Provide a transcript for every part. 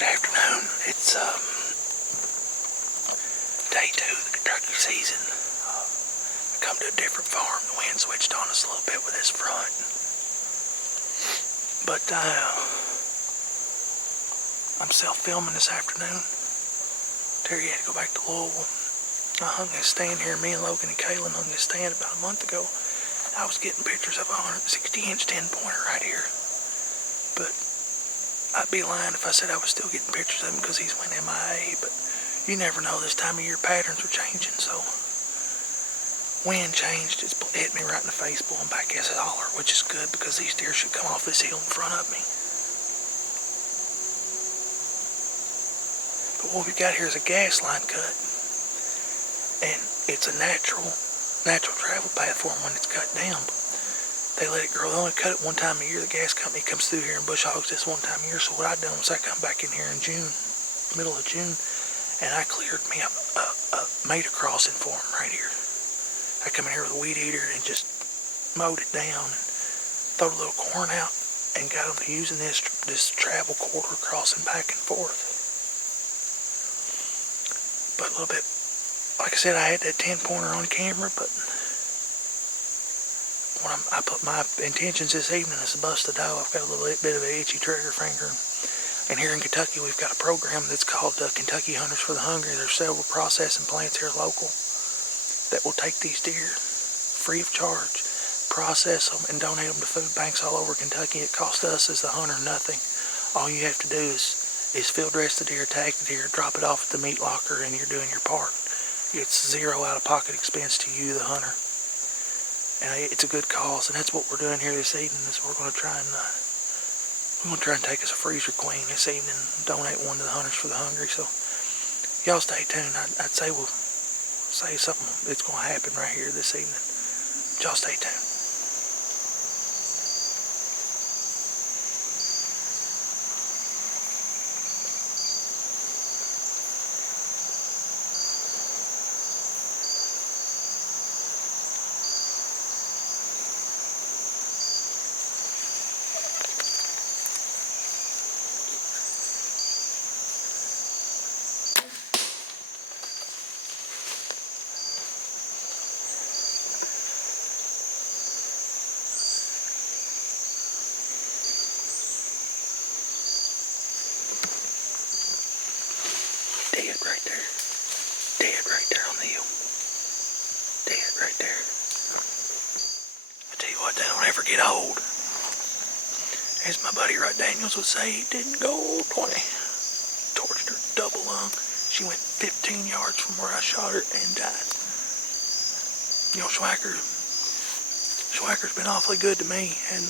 Good afternoon. It's day 2 of the Kentucky season. I come to a different farm. The wind switched on us a little bit with this front. But I'm self-filming this afternoon. Terry had to go back to Louisville. I hung this stand here. Me and Logan and Kaylin hung this stand about a month ago. I was getting pictures of a 160-inch 10-pointer right here. But I'd be lying if I said I was still getting pictures of him because he's went MIA. But you never know, this time of year patterns are changing. So wind changed. It's hit me right in the face, blowing back as a holler, which is good because these deer should come off this hill in front of me. But what we've got here is a gas line cut. And it's a natural travel path for them when it's cut down. But they let it grow. They only cut it one time a year. The gas company comes through here and bush hogs this one time a year. So what I done was I come back in here in June, middle of June, and I cleared me up made a crossing for them right here. I come in here with a weed eater and just mowed it down and throwed a little corn out and got them to using this travel corridor crossing back and forth. But a little bit, like I said, I had that 10-pointer on camera, but when I put my intentions this evening is to bust a doe. I've got a little bit of an itchy trigger finger. And here in Kentucky, we've got a program that's called Kentucky Hunters for the Hungry. There's several processing plants here local that will take these deer free of charge, process them, and donate them to food banks all over Kentucky. It costs us as the hunter nothing. All you have to do is field dress the deer, tag the deer, drop it off at the meat locker, and you're doing your part. It's zero out-of-pocket expense to you, the hunter. And it's a good cause, and that's what we're doing here this evening. Is we're going to try and take us a freezer queen this evening and donate one to the Hunters for the Hungry. So y'all stay tuned. I'd say we'll say something that's going to happen right here this evening. Y'all stay tuned. Dead right there. Dead right there on the hill. Dead right there. I tell you what, they don't ever get old. As my buddy Rod Daniels would say, he didn't go 20. Torched her double lung. She went 15 yards from where I shot her and died. You know, Schwacker's been awfully good to me, and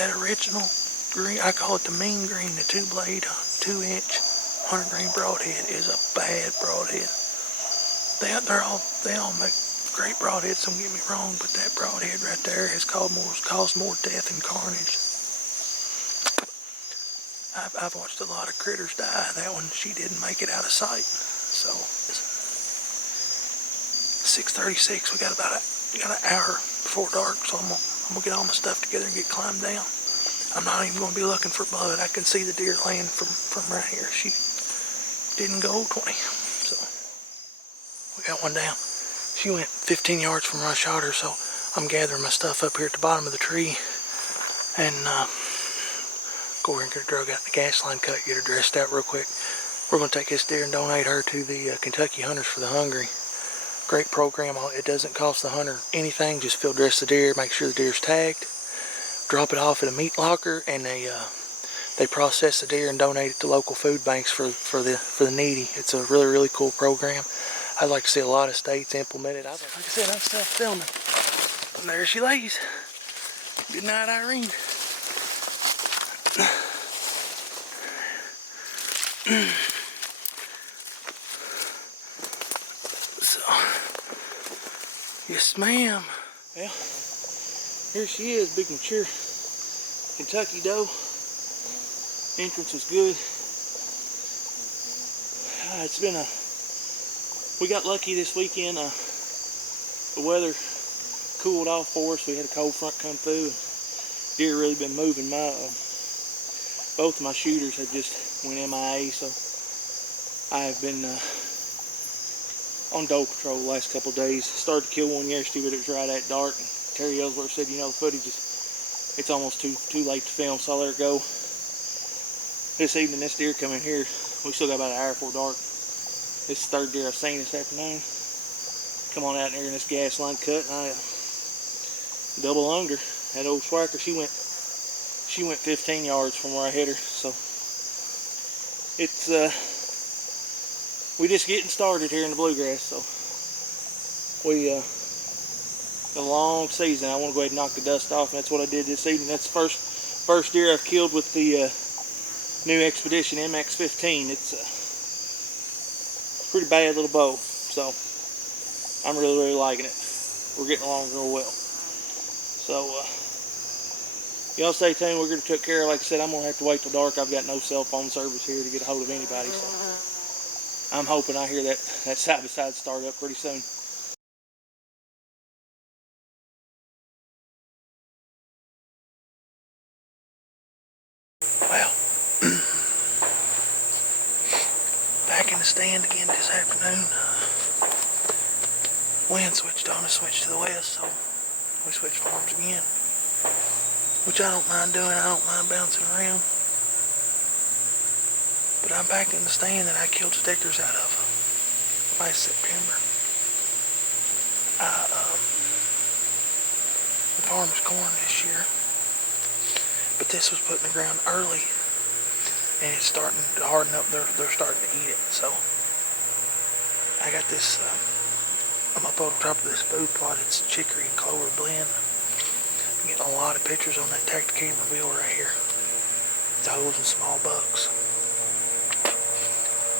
that original green, I call it the mean green, the 2-blade, 2-inch, 100-grain broadhead is a bad broadhead. They all make great broadheads, don't get me wrong, but that broadhead right there has caused more death and carnage. I've watched a lot of critters die. That one, she didn't make it out of sight. So 6:36. We got an hour before dark, so I'm gonna get all my stuff together and get climbed down. I'm not even gonna be looking for blood. I can see the deer laying from right here. She didn't go 20. So we got one down. She went 15 yards from where I shot her, so I'm gathering my stuff up here at the bottom of the tree and go over and get her drug out the gas line cut, get her dressed out real quick. We're going to take this deer and donate her to the Kentucky Hunters for the Hungry. Great program. It doesn't cost the hunter anything. Just field dress the deer, make sure the deer's tagged, drop it off at a meat locker, and they process the deer and donate it to local food banks for the needy. It's a really, really cool program. I'd like to see a lot of states implement it. Like I said, I'm self-filming. And there she lays. Good night, Irene. So, yes ma'am. Well, here she is, big mature Kentucky doe. Entrance was good. We got lucky this weekend. The weather cooled off for us. We had a cold front come through. Deer really been moving. both of my shooters had just went MIA, so I have been on dole patrol the last couple of days. Started to kill one yesterday, but it was right at dark. And Terry Ellsworth said, you know, the footage it's almost too late to film, so I let her go. This evening, this deer come in here. We still got about an hour before dark. This is the third deer I've seen this afternoon. Come on out in here in this gas line cut, and I double under. That old Schwacker, she went 15 yards from where I hit her. So it's we just getting started here in the bluegrass. So we a long season. I want to go ahead and knock the dust off, and that's what I did this evening. That's the first deer I've killed with the new Expedition MX-15. It's a pretty bad little bow, so I'm really liking it. We're getting along real well. So y'all stay tuned. We're going to take care of, like I said, I'm going to have to wait till dark. I've got no cell phone service here to get a hold of anybody, so I'm hoping I hear that side-by-side start up pretty soon. Well, back in the stand again this afternoon. Wind switched on, switched to the west, so we switched farms again. Which I don't mind doing, I don't mind bouncing around. But I'm back in the stand that I killed stickers out of last September. The farmer's corn this year. But this was put in the ground early, and it's starting to harden up. They're starting to eat it. So I got this. I'm up on top of this food plot. It's chicory and clover blend. I'm getting a lot of pictures on that Tactacam reel right here. Does and small bucks.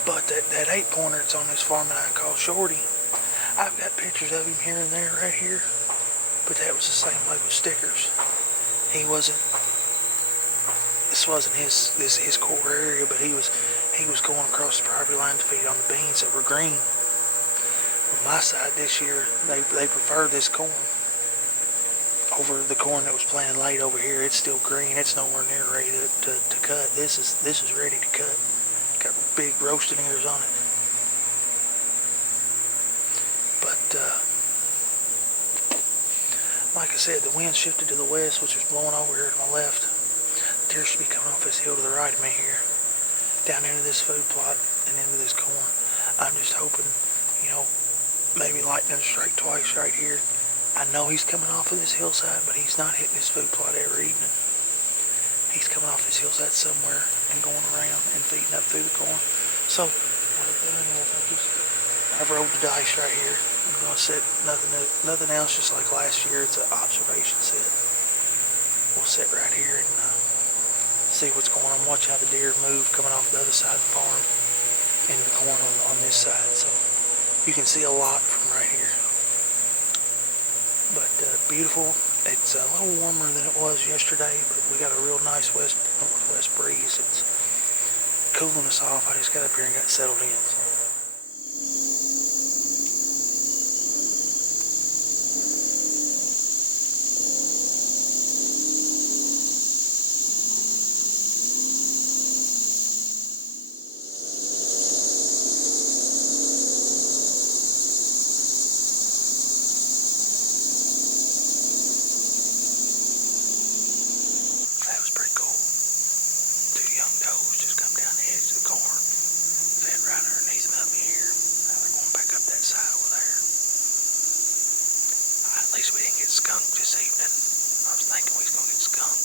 But that 8-pointer that's on this farm that I call Shorty, I've got pictures of him here and there right here. But that was the same way with stickers. This wasn't his core area, but he was going across the property line to feed on the beans that were green. On my side this year, they prefer this corn over the corn that was planted late over here. It's still green. It's nowhere near ready to cut. This is ready to cut. Got big roasting ears on it. But like I said, the wind shifted to the west, which was blowing over here to my left. Deer should be coming off this hill to the right of me here, down into this food plot and into this corn. I'm just hoping, maybe lightning to strike twice right here. I know he's coming off of this hillside, but he's not hitting this food plot every evening. He's coming off this hillside somewhere and going around and feeding up through the corn. So what I've done is I've rolled the dice right here. I'm going to set nothing else, just like last year. It's an observation set. We'll sit right here and see what's going on. Watch how the deer move coming off the other side of the farm into the corn on this side. So you can see a lot from right here. But beautiful. It's a little warmer than it was yesterday, but we got a real nice northwest breeze. It's cooling us off. I just got up here and got settled in. So. That was pretty cool. 2 young does just come down the edge of the corn, fed right underneath me up here. Now they're going back up that side over there. At least we didn't get skunked this evening. I was thinking we was going to get skunked.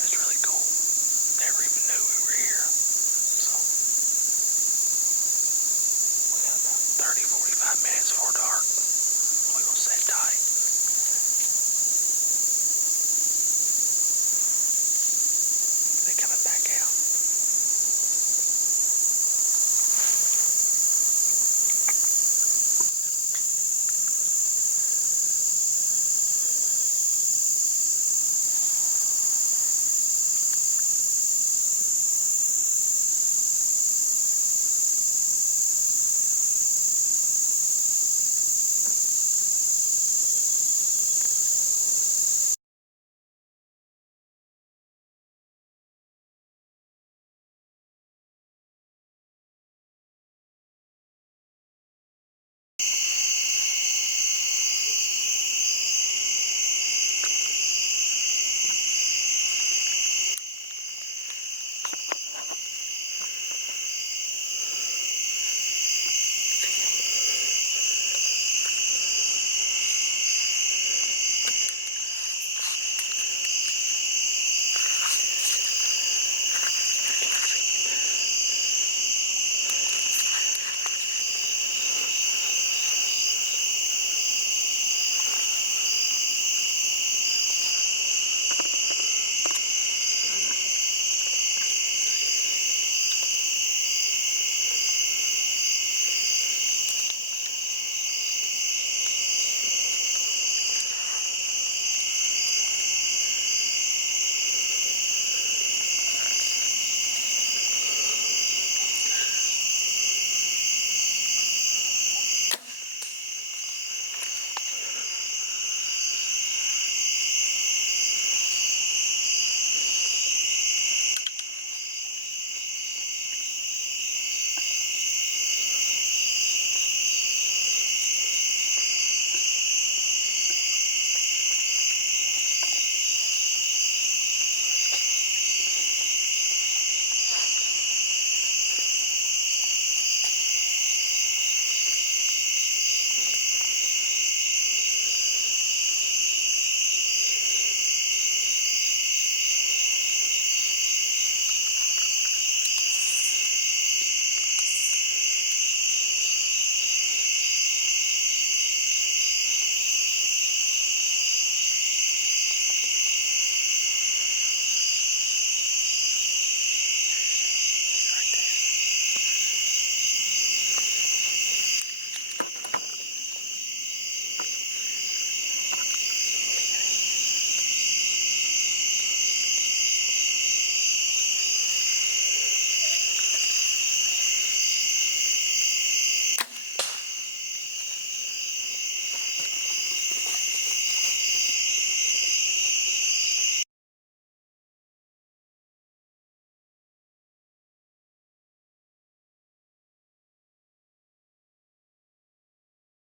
That's really cool. Never even knew we were here. So, we got about 30-45 minutes before dark. We're going to sit tight.